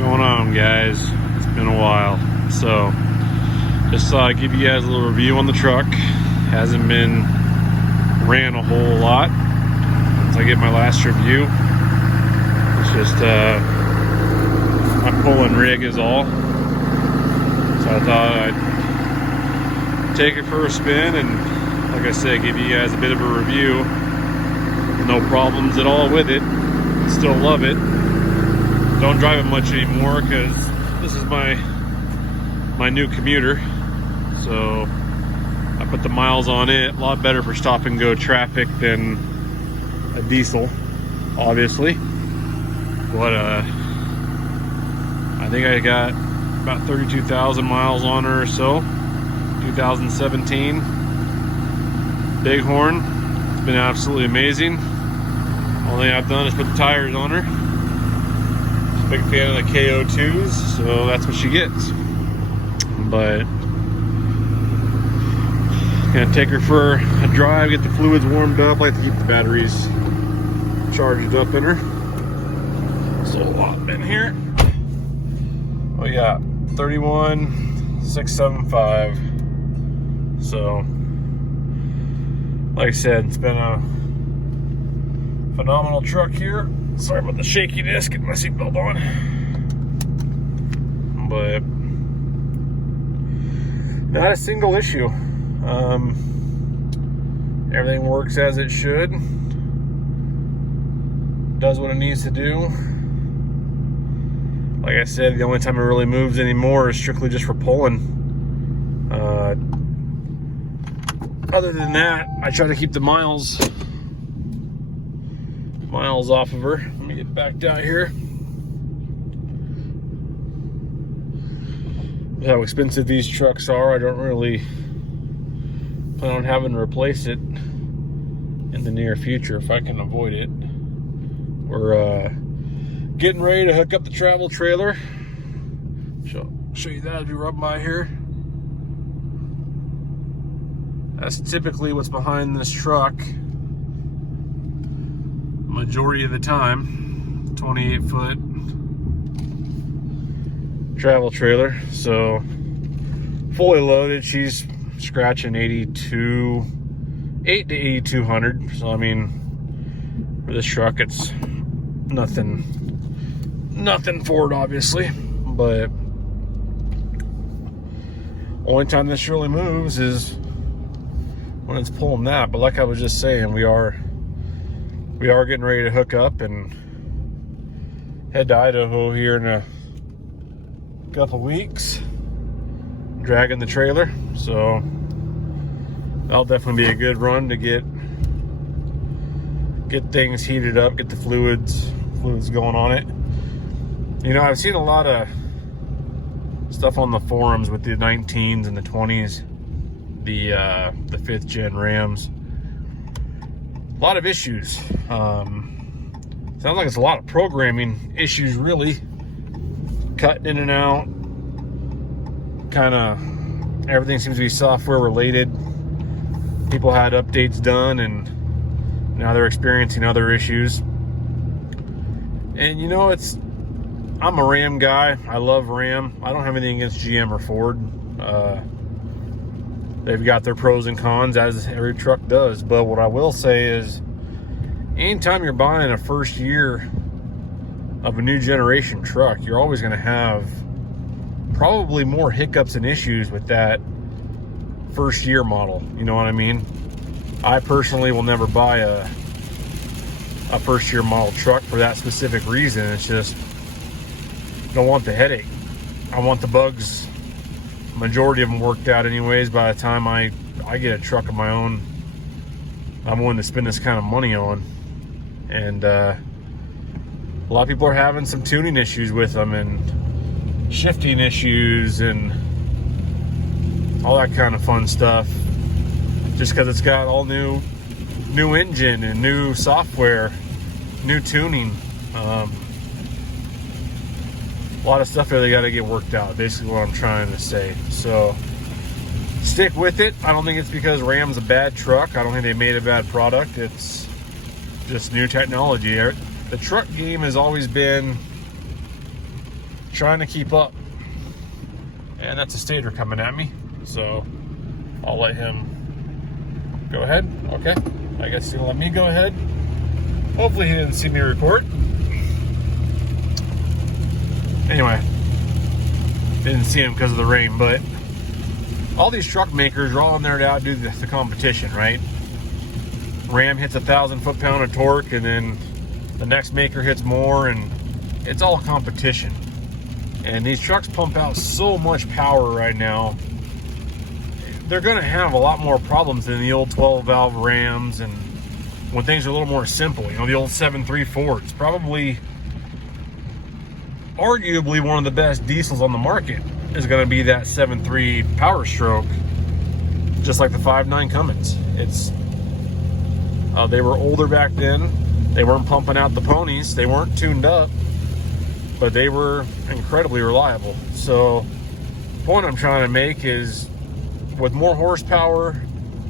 going on, guys? It's been a while, so just thought I'd give you guys a little review on the truck. Hasn't been ran a whole lot since I get my last review. It's just my pulling rig is all, so I thought I'd take it for a spin and, like I said, give you guys a bit of a review. No problems at all with it. Still love it. Don't drive it much anymore because this is my new commuter, so I put the miles on it. A lot better for stop and go traffic than a diesel, obviously. But I think I got about 32,000 miles on her or so. 2017 Bighorn. It's been absolutely amazing. Only thing I've done is put the tires on her. Big fan of the KO2s, so that's what she gets. But gonna take her for a drive, get the fluids warmed up. I like to keep the batteries charged up in her. So a lot in here. We got 31,675. So, like I said, it's been a phenomenal truck here. Sorry about the shakiness, getting my seatbelt on. But not a single issue. Everything works as it should. Does what it needs to do. Like I said, the only time it really moves anymore is strictly just for pulling. Other than that, I try to keep the miles off of her. Let me get back down here. With how expensive these trucks are, I don't really plan on having to replace it in the near future if I can avoid it. We're getting ready to hook up the travel trailer. Show you that as we rub by here. That's typically what's behind this truck majority of the time. 28-foot travel trailer. So fully loaded, she's scratching 8 to 8,200. So I mean, for this truck, it's nothing for it, obviously. But only time this really moves is when it's pulling that. But like I was just saying, we are getting ready to hook up and head to Idaho here in a couple weeks, dragging the trailer. So that'll definitely be a good run to get things heated up, get the fluids going on it. You know, I've seen a lot of stuff on the forums with the 19s and the 20s, the 5th gen Rams. A lot of issues. Sounds like it's a lot of programming issues, really. Cutting in and out. Kind of everything seems to be software related. People had updates done and now they're experiencing other issues. And you know, I'm a Ram guy. I love Ram. I don't have anything against GM or Ford. They've got their pros and cons, as every truck does. But what I will say is, anytime you're buying a first year of a new generation truck, you're always going to have probably more hiccups and issues with that first year model. You know what I mean? I personally will never buy a first year model truck for that specific reason. It's just, don't want the headache. I want the bugs, majority of them worked out anyways. By the time I get a truck of my own, I'm willing to spend this kind of money on. And a lot of people are having some tuning issues with them and shifting issues and all that kind of fun stuff, just because it's got all new engine and new software, new tuning. A lot of stuff there they got to get worked out, basically what I'm trying to say. So stick with it. I don't think it's because Ram's a bad truck. I don't think they made a bad product. It's just new technology. The truck game has always been trying to keep up. And that's a stator coming at me, so I'll let him go ahead. Okay, I guess he'll let me go ahead. Hopefully he didn't see me record. Anyway, didn't see him because of the rain, but all these truck makers are all in there to outdo the competition, right? Ram hits 1,000 foot-pound of torque, and then the next maker hits more, and it's all competition. And these trucks pump out so much power right now. They're going to have a lot more problems than the old 12-valve Rams, and when things are a little more simple. You know, the old 7.3 Fords, probably, arguably one of the best diesels on the market is going to be that 7.3 Power Stroke, just like the 5.9 Cummins. They were older back then. They weren't pumping out the ponies. They weren't tuned up, but they were incredibly reliable. So the point I'm trying to make is, with more horsepower,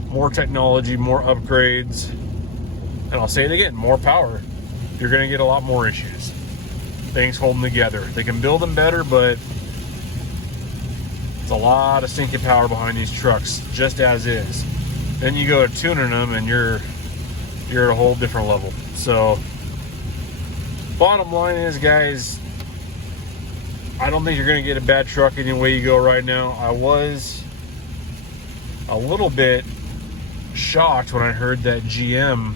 more technology, more upgrades, and I'll say it again, more power, you're going to get a lot more issues. Things holding together. They can build them better, but it's a lot of sinking power behind these trucks, just as is. Then you go to tuning them, and you're at a whole different level. So bottom line is, guys, I don't think you're going to get a bad truck any way you go right now. I was a little bit shocked when I heard that GM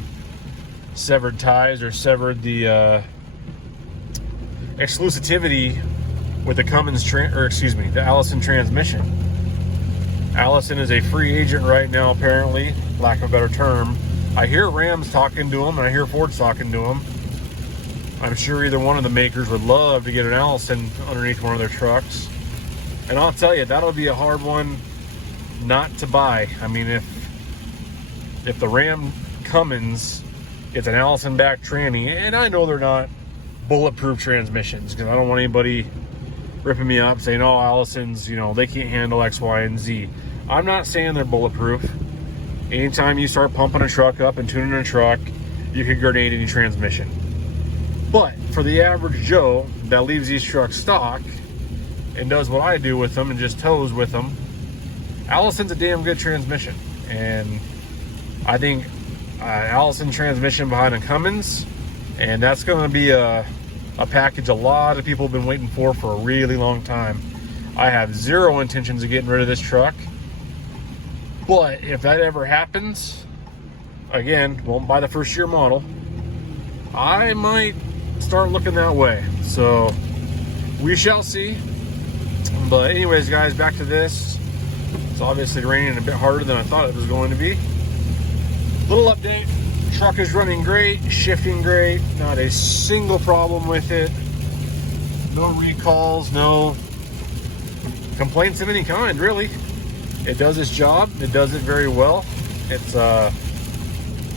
severed ties, or severed the exclusivity with the Cummins the Allison transmission. Allison is a free agent right now, apparently, lack of a better term. I hear Rams talking to him, and I hear Ford's talking to him. I'm sure either one of the makers would love to get an Allison underneath one of their trucks. And I'll tell you, that'll be a hard one not to buy. I mean, if the Ram Cummins gets an Allison back tranny, and I know they're not bulletproof transmissions, because I don't want anybody ripping me up saying, oh, Allisons, you know, they can't handle X, Y, and Z. I'm not saying they're bulletproof. Anytime you start pumping a truck up and tuning a truck, you could grenade any transmission. But for the average Joe that leaves these trucks stock and does what I do with them and just tows with them, Allison's a damn good transmission. And I think Allison transmission behind a Cummins, and that's going to be a package a lot of people have been waiting for a really long time. I have zero intentions of getting rid of this truck, but if that ever happens, again, won't buy the first year model, I might start looking that way. So we shall see. But anyways, guys, back to this. It's obviously raining a bit harder than I thought it was going to be. Little update. Truck is running great, shifting great, not a single problem with it. No recalls, no complaints of any kind, really. It does its job. It does it very well. It's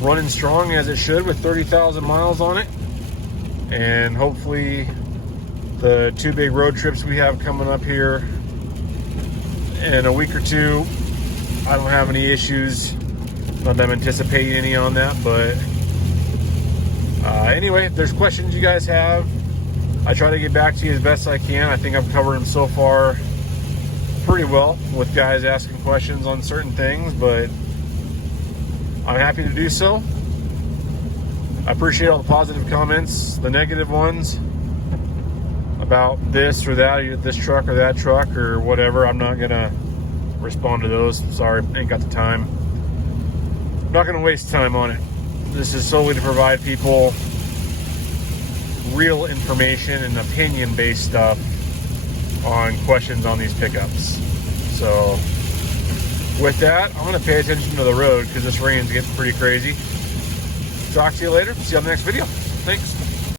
running strong as it should with 30,000 miles on it. And hopefully the 2 big road trips we have coming up here in a week or two, I don't have any issues. Not that I'm anticipating any on that, but anyway, if there's questions you guys have, I try to get back to you as best I can. I think I've covered them so far pretty well with guys asking questions on certain things, but I'm happy to do so. I appreciate all the positive comments. The negative ones about this or that, either this truck or that truck or whatever, I'm not gonna respond to those. Sorry, ain't got the time. I'm not gonna waste time on it. This is solely to provide people real information and opinion-based stuff on questions on these pickups. So with that, I'm gonna pay attention to the road because this rain's getting pretty crazy. Talk to you later. See you on the next video. Thanks.